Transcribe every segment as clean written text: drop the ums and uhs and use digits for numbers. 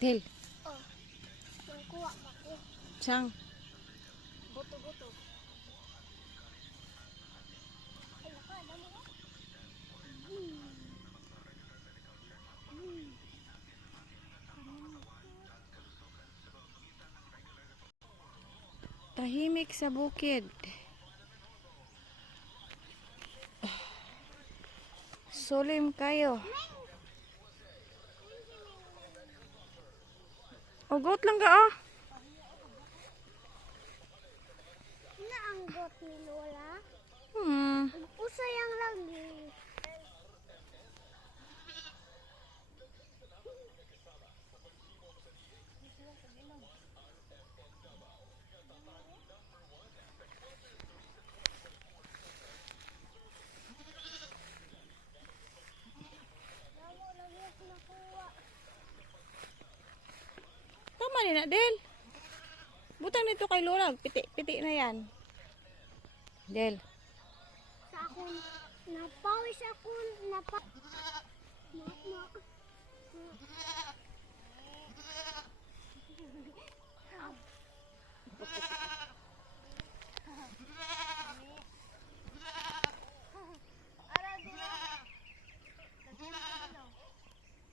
Del, Oh, yung kuha ba ko? Chang. Buto-buto. Ay, naka, dami ko. Tahimik sa bukid. Sulim kayo. Ugot lang ka oh. Ang got ni Lola. Hmm. Usayang lagi. Tama din na, Del. Butang nito kay Lola. Piti na yan. Del. Sa ako, napawis ako,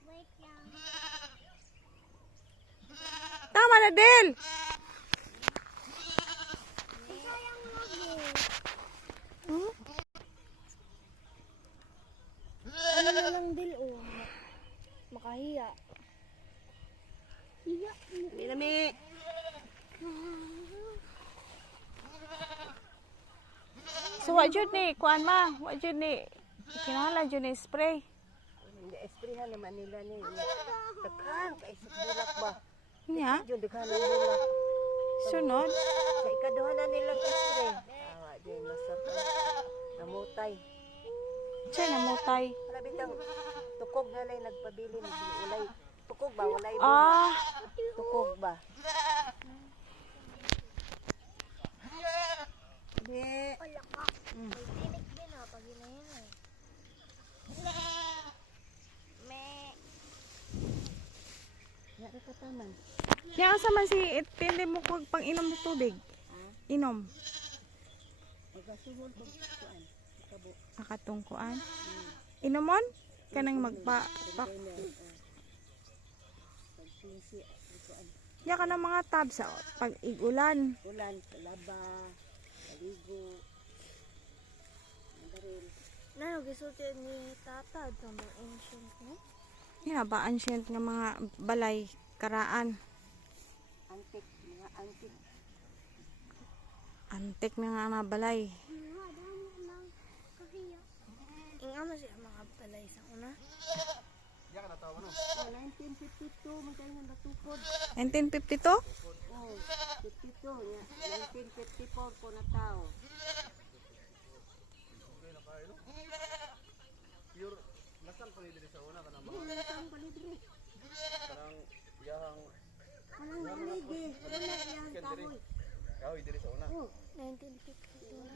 Wait lang. Tama na, Del. Usayang lagi. Hmm? Ano na lang dil oh. Makahiya. Hiya. Lami. So, what jud ni? Kuan ma? What jud ni? Kinahanglan jud ni spray. Hindi, esprehan naman nila ni. Daghan, kaisip bulak ba? Niya? Diyon, daghan ang bulak. Sunod. Sa ikaduha na nilang espre. Awa, diyon, nasa namutay. Siya namutay. Para bitang, tukog na lang nagpabili, nagulay. Tukog ba? Walay ba? Ah. Tukog ba? Hindi. Wala ka. May tinik din ha, pag hinahinay. Yara ka taman. Yang asa man si itindi mo kog pang inom ng tubig. Inom. Magkasuhol pag kuan. Kabo. Nakatungkuan. Inomon? Kanang magpa. Pagpinsi. Kuan. Ya ka ng mga tab sa pag igulan. Ulan, kalaba, kaligo. Mandarin. Nano, gisulti ni Tata, tamang ancient mo. Yan ba ancient nga mga balay karaan. Antik, mga antik. Antik na nga mga balay. Ang ama siya mga balay sa una. Oh, 1952, magkano yung natukod? 1952? Oh, 52 niya. 1954 po na tao. Pure nasang palidiri sa una kanang mga Ang palidri. kanang yahang Anong naligi? Ano na yan, kahoy? kahoy diri sa una. Oh, 1952 na.